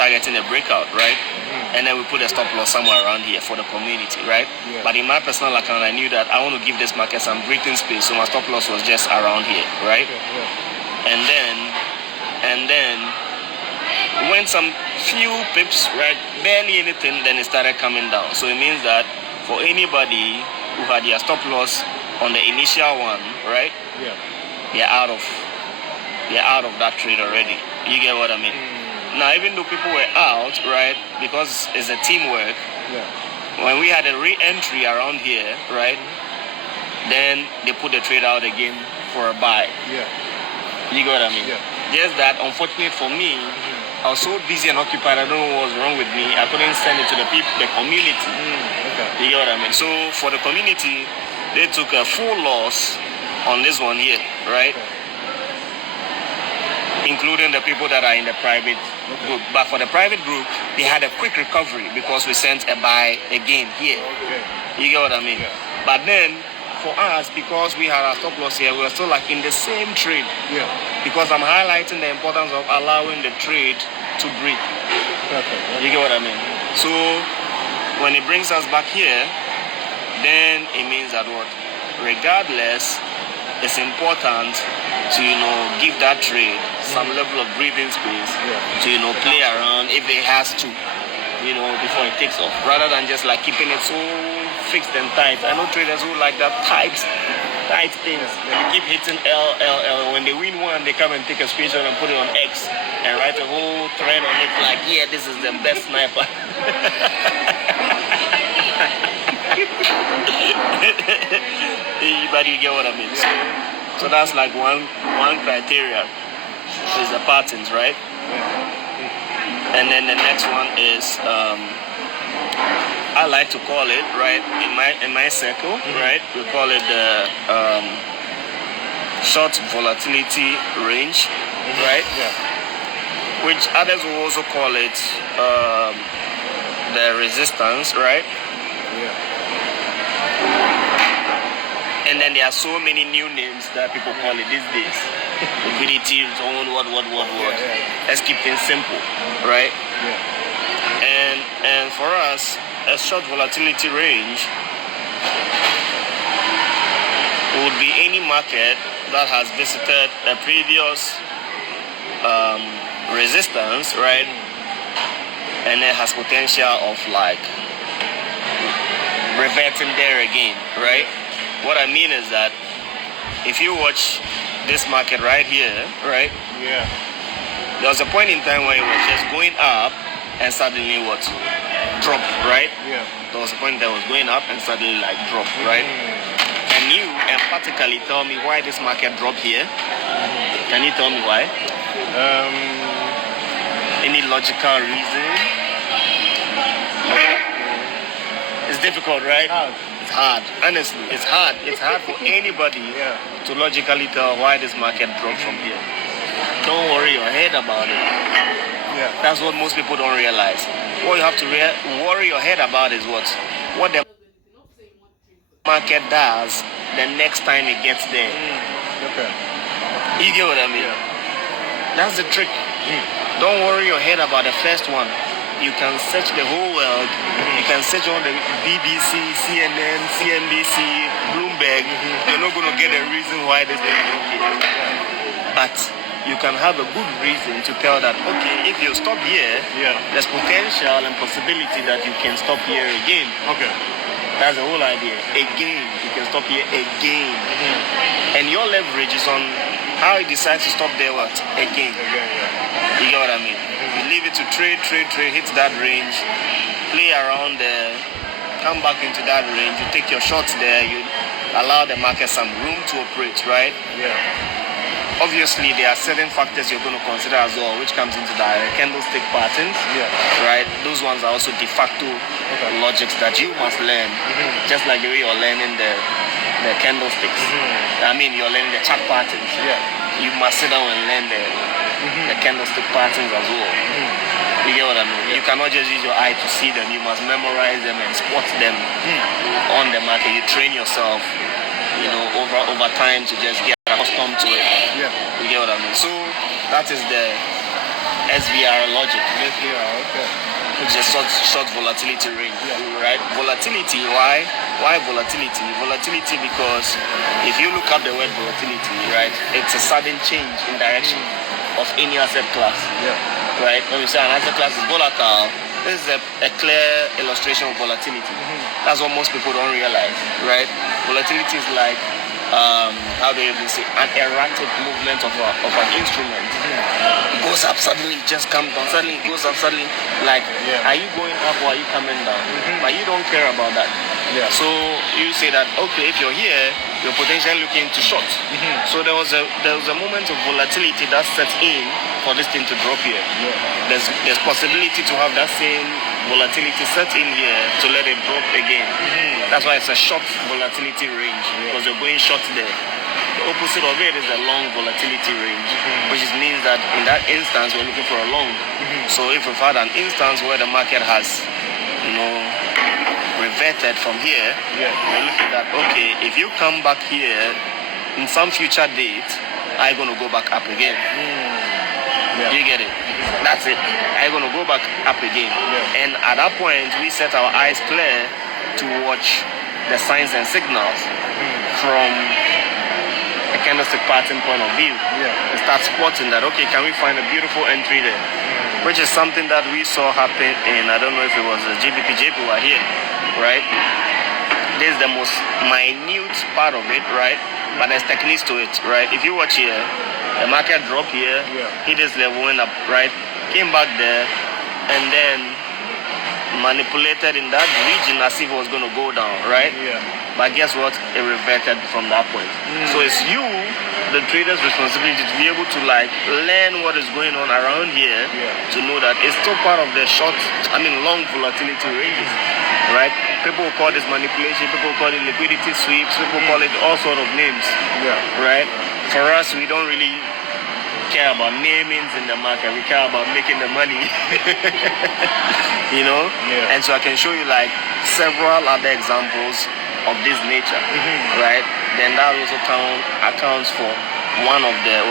targeting a breakout, right? And then we put a stop loss somewhere around here for the community, right? But in my personal account, I knew that I want to give this market some breathing space, so my stop loss was just around here, right? And then when some few pips, right, barely anything, then it started coming down. So it means that for anybody who had their stop loss on the initial one, right? They're out of that trade already. You get what I mean? Now, even though people were out, right, because it's a teamwork, when we had a re-entry around here, right, then they put the trade out again for a buy. You get what I mean? Just that, unfortunately for me, I was so busy and occupied, I don't know what was wrong with me. I couldn't send it to the people, the community. You get what I mean? So for the community, they took a full loss on this one here, right? Including the people that are in the private group. But for the private group, they had a quick recovery because we sent a buy again here. You get what I mean? But then, for us, because we had our stop loss here, we were still like in the same trade. Because I'm highlighting the importance of allowing the trade to breathe. You get what I mean? So, when it brings us back here, then it means that what? Regardless, it's important to, give that trade some level of breathing space to, play around if it has to, before it takes off, rather than just like keeping it so fixed and tight. I know traders who like that tight things. They keep hitting L. When they win one, they come and take a screenshot and put it on X and write a whole thread on it like, yeah, this is the best sniper. But you get what I mean. So that's like one criteria is the patterns, right? And then the next one is I like to call it, right, in my circle, right, we call it the short volatility range, right? Which others will also call it the resistance, right? And then there are so many new names that people call it these days. Liquidity zone, what. Let's keep things simple, right? And for us, a short volatility range would be any market that has visited a previous resistance, right? And it has potential of like reverting there again, right? What I mean is that if you watch this market right here, right? There was a point in time where it was just going up and suddenly what? Drop, right? There was a point that was going up and suddenly like drop, right? Can you emphatically tell me why this market dropped here? Can you tell me why? Any logical reason? It's difficult, right? It's hard. Honestly, it's hard. It's hard for anybody to logically tell why this market dropped from here. Don't worry your head about it. That's what most people don't realize. What you have to worry your head about is what the market does the next time it gets there. You get what I mean? That's the trick. Don't worry your head about the first one. You can search the whole world. You can search all the BBC, CNN, CNBC, Bloomberg. You're not going to get a reason why this thing is okay. But you can have a good reason to tell that, okay, if you stop here, there's potential and possibility that you can stop here again. That's the whole idea. Again, you can stop here again. And your leverage is on how you decide to stop there, what? Again. You get what I mean? You leave it to trade, hit that range, play around there, come back into that range, you take your shots there, you allow the market some room to operate, right? Obviously, there are certain factors you're going to consider as well, which comes into the candlestick patterns, right? Those ones are also de facto logics that you must learn, just like the way you're learning the candlesticks. I mean, you're learning the chart patterns. You must sit down and learn the candlestick patterns as well. You get what I mean? You cannot just use your eye to see them. You must memorize them and spot them on the market. You train yourself, over time to just get accustomed to it. You get what I mean? So that is the SVR logic. a short volatility range, right? Volatility, why? Why volatility? Volatility because if you look up the word volatility, right, it's a sudden change in direction of any asset class, right? When we say an asset class is volatile, this is a clear illustration of volatility. That's what most people don't realize, right? Volatility is like, how do you even say, an erratic movement of an instrument. It goes up, suddenly it just comes down, suddenly it goes up, suddenly, like, are you going up or are you coming down? But you don't care about that. So you say that, okay, if you're here, you're potentially looking to short. So there was a moment of volatility that sets in for this thing to drop here. There's possibility to have that same volatility set in here to let it drop again. That's why it's a short volatility range, because you're going short there. The opposite of it is a long volatility range, which means that in that instance we're looking for a long. So if we've had an instance where the market has, reverted from here, we're looking at, okay, if you come back here in some future date, are you going to go back up again? You get it? That's it. Are you going to go back up again? And at that point, we set our eyes clear to watch the signs and signals from a candlestick pattern point of view. And start spotting that, okay, can we find a beautiful entry there? Which is something that we saw happen in, I don't know if it was the JP were here, right? This is the most minute part of it, right? But there's techniques to it, right? If you watch here, the market dropped here, hit this level, went up, right? Came back there, and then manipulated in that region as if it was going to go down, right? But guess what? It reverted from that point. So it's you, the trader's responsibility, to be able to learn what is going on around here, to know that it's still part of the long volatility ranges, right? People call this manipulation, people call it liquidity sweeps, people call it all sort of names, right? For us, we don't really care about namings in the market. We care about making the money, And so I can show you several other examples of this nature, right? Then that also accounts for one of the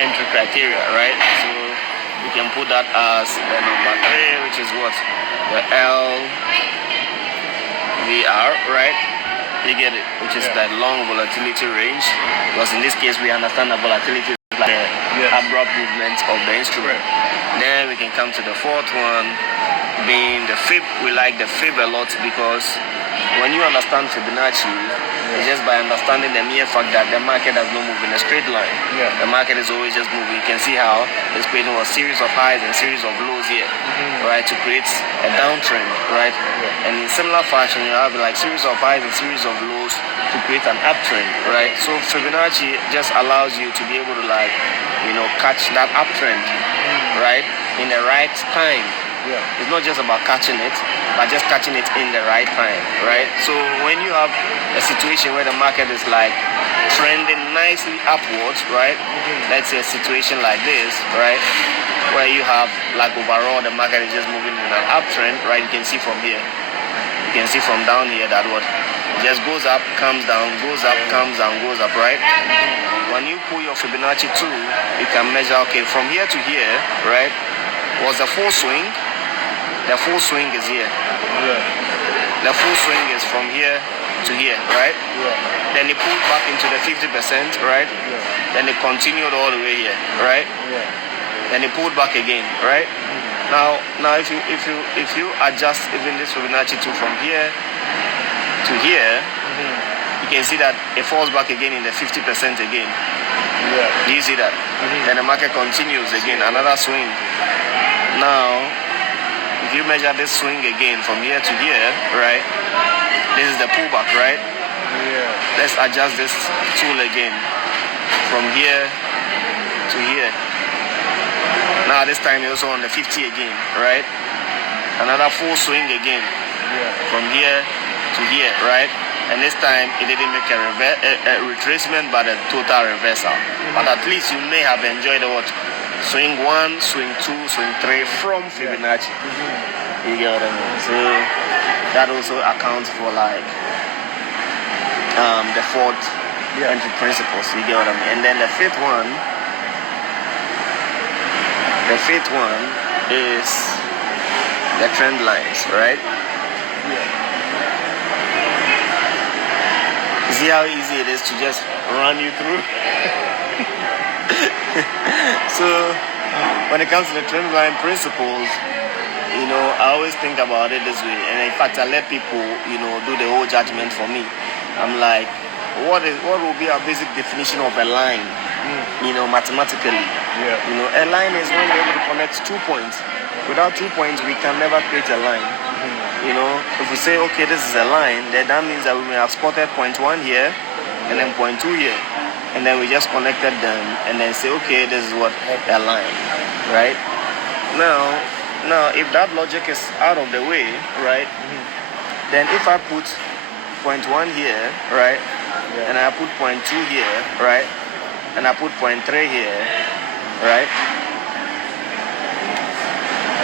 entry criteria, right? So we can put that as the number 3, which is what? The LVR, right? You get it? Which is that long volatility range. Because in this case, we understand that volatility is like the abrupt movement of the instrument. Then we can come to the 4th one, being the fib. We like the fib a lot because when you understand Fibonacci, it's just by understanding the mere fact that the market does not move in a straight line. The market is always just moving. You can see how it's creating a series of highs and series of lows here, right, to create a downtrend, right? And in similar fashion, you have series of highs and series of lows to create an uptrend, right? So Fibonacci just allows you to be able to catch that uptrend, right, in the right time. It's not just about catching it, but just catching it in the right time, right? So when you have a situation where the market is trending nicely upwards, right? Let's say a situation like this, right? Where you have overall the market is just moving in an uptrend, right? You can see from here. You can see from down here that it just goes up, comes down, goes up, comes down, goes up, right? When you pull your Fibonacci tool, you can measure, okay, from here to here, right? Was the full swing? The full swing is here. The full swing is from here to here, right? Then it pulled back into the 50%, right? Then it continued all the way here, right? Then it pulled back again, right? Now if you adjust even this Fibonacci tool from here to here, you can see that it falls back again in the 50% again. Do you see that? Then the market continues again, another swing. Now, if you measure this swing again from here to here, right? This is the pullback, right? Let's adjust this tool again from here to here. Now this time you're also on the 50 again, right? Another full swing again from here to here, right? And this time it didn't make a retracement, but a total reversal. But at least you may have enjoyed swing 1, swing 2, swing 3 from Fibonacci. You get what I mean? So that also accounts for the 4th entry principles. You get what I mean? And then the 5th one. The 5th one is the trend lines, right? See how easy it is to just run you through? So when it comes to the trend line principles, I always think about it this way. And in fact, I let people, do the whole judgment for me. I'm like, what will be our basic definition of a line, mathematically? A line is when you're able to connect 2 points. Without 2 points, we can never create a line. If we say, okay, this is a line, then that means that we may have spotted point 1 here and then point 2 here. And then we just connected them and then say, okay, this is what a line, right? Now, if that logic is out of the way, right, then if I put point 1 here, right, and I put point 2 here, right, and I put point 3 here, right,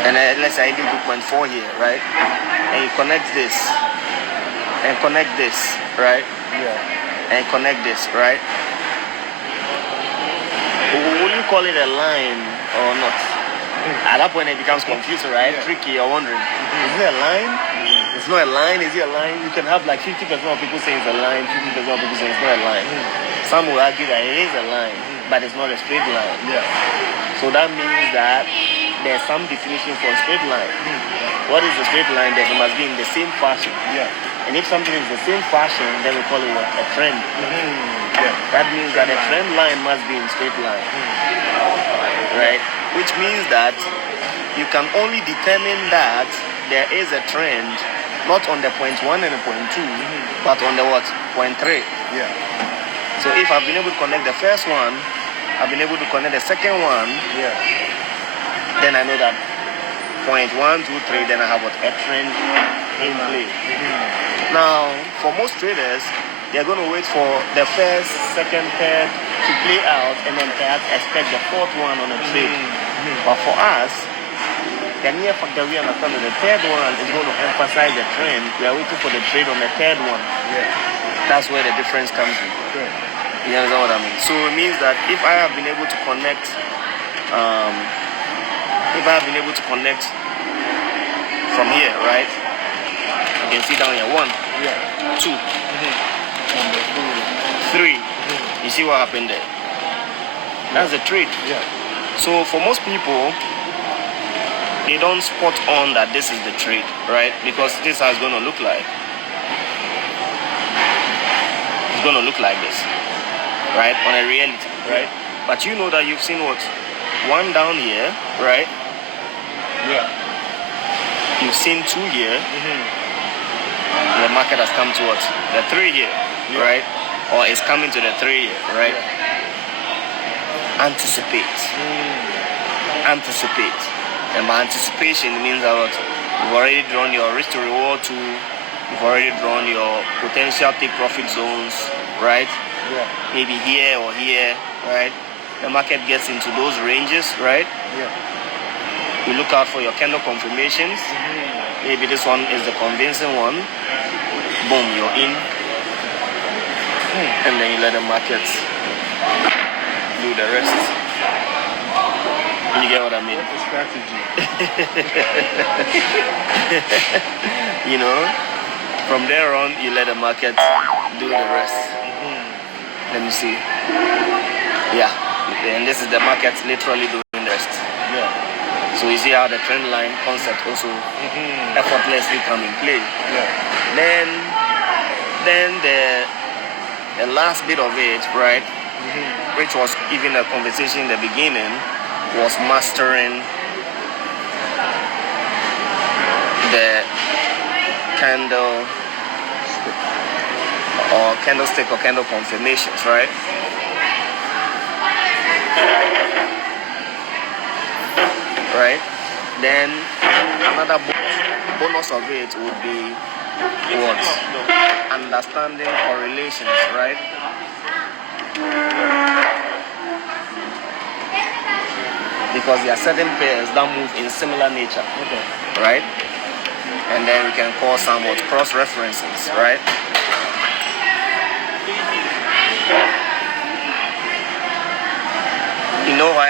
and let's say I even put point 4 here, right, and you connect this, and connect this, right, and connect this, right, will you call it a line or not? At that point it becomes confusing, right? Tricky, you're wondering, is it a line? It's not a line, is it a line? You can have like 50% of people saying it's a line, 50% of people saying it's not a line. Some will argue that it is a line, but it's not a straight line. So that means that there's some definition for a straight line. What is a straight line? That it must be in the same fashion. And if something is the same fashion, then we call it what? A trend. That means that a trend line must be in straight line. Right? Which means that you can only determine that there is a trend not on the point 1 and the point 2, but on the what? Point 3. So if I've been able to connect the first one, I've been able to connect the second one, then I know that point 1, 2, 3, then I have what? A trend in play. Now, for most traders, they're going to wait for the first, second, third to play out and then perhaps expect the fourth one on a trade. But for us, the mere fact that we understand that the third one is going to emphasize the trend, we are waiting for the trade on the third one. That's where the difference comes in. You understand what I mean? So it means that if I have been able to connect, from here, right? You can see down here, 1, 2, 3. You see what happened there? That's the trade. So for most people, they don't spot on that this is the trade, right? Because this is how it's going to look like. It's going to look like this, right? On a reality, right? But you know that you've seen what? 1 down here, right? You've seen 2 here. The market has come to what? The 3 here, right? Or it's coming to the 3 here, right? Anticipate. And by anticipation, it means that you've already drawn your risk to reward to, you've already drawn your potential take profit zones, right? Maybe here or here, right? The market gets into those ranges, right? You look out for your candle confirmations. Maybe this one is the convincing one. Boom, you're in. And then you let the markets do the rest. You get what I mean? What's the strategy? From there on, you let the market do the rest. Let me see. And this is the market literally doing the rest. So you see how the trend line concept also effortlessly come in play. Then the last bit of it, right, which was even a conversation in the beginning, was mastering the candlestick or candle confirmations, right? Right? Then another bonus of it would be what? Understanding correlations, right? Because there are certain pairs that move in similar nature, right? And then we can call some what? Cross references, right? You know why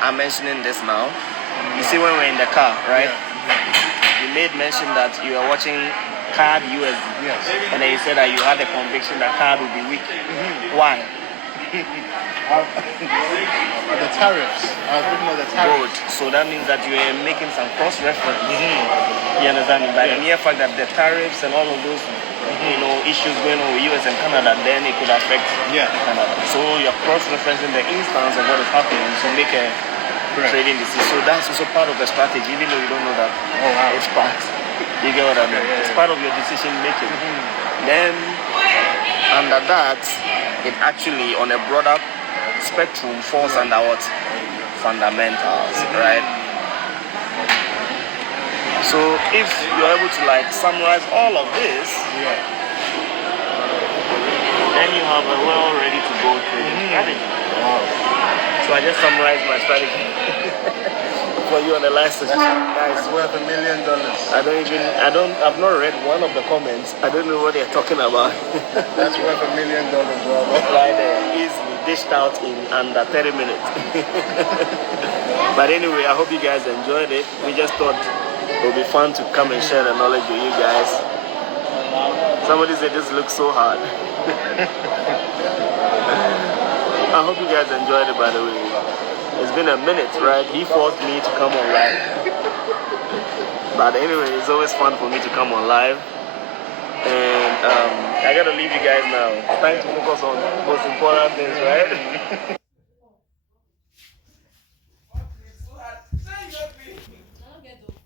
I'm mentioning this now? You see when we're in the car, right? you made mention that you are watching CAD USD. Yes. And then you said that you had a conviction that CAD would be weak. Why? The tariffs. I was looking at the tariffs. Good. So that means that you are making some cross-reference. You understand me? By the mere fact that the tariffs and all of those, issues going on with US and Canada, then it could affect Canada. So you're cross-referencing the instance of what is happening to make a trading decision. So that's also part of the strategy, even though you don't know that. Oh wow. It's part. You get what I mean? It's part of your decision making. Then under that, it actually on a broader spectrum falls under what? Fundamentals, right? So if you're able to summarize all of this, then you have a well ready to go trading strategy. Wow. So I just summarized my strategy for you on the license. It's worth $1 million. I've not read one of the comments. I don't know what they're talking about. That's worth $1 million, brother. Right there, easily dished out in under 30 minutes. But anyway, I hope you guys enjoyed it. We just thought it would be fun to come and share the knowledge with you guys. Somebody said this looks so hard. I hope you guys enjoyed it, by the way. It's been a minute, right? He forced me to come on live. But anyway, it's always fun for me to come on live. And I gotta leave you guys now. It's time to focus on the most important things, right?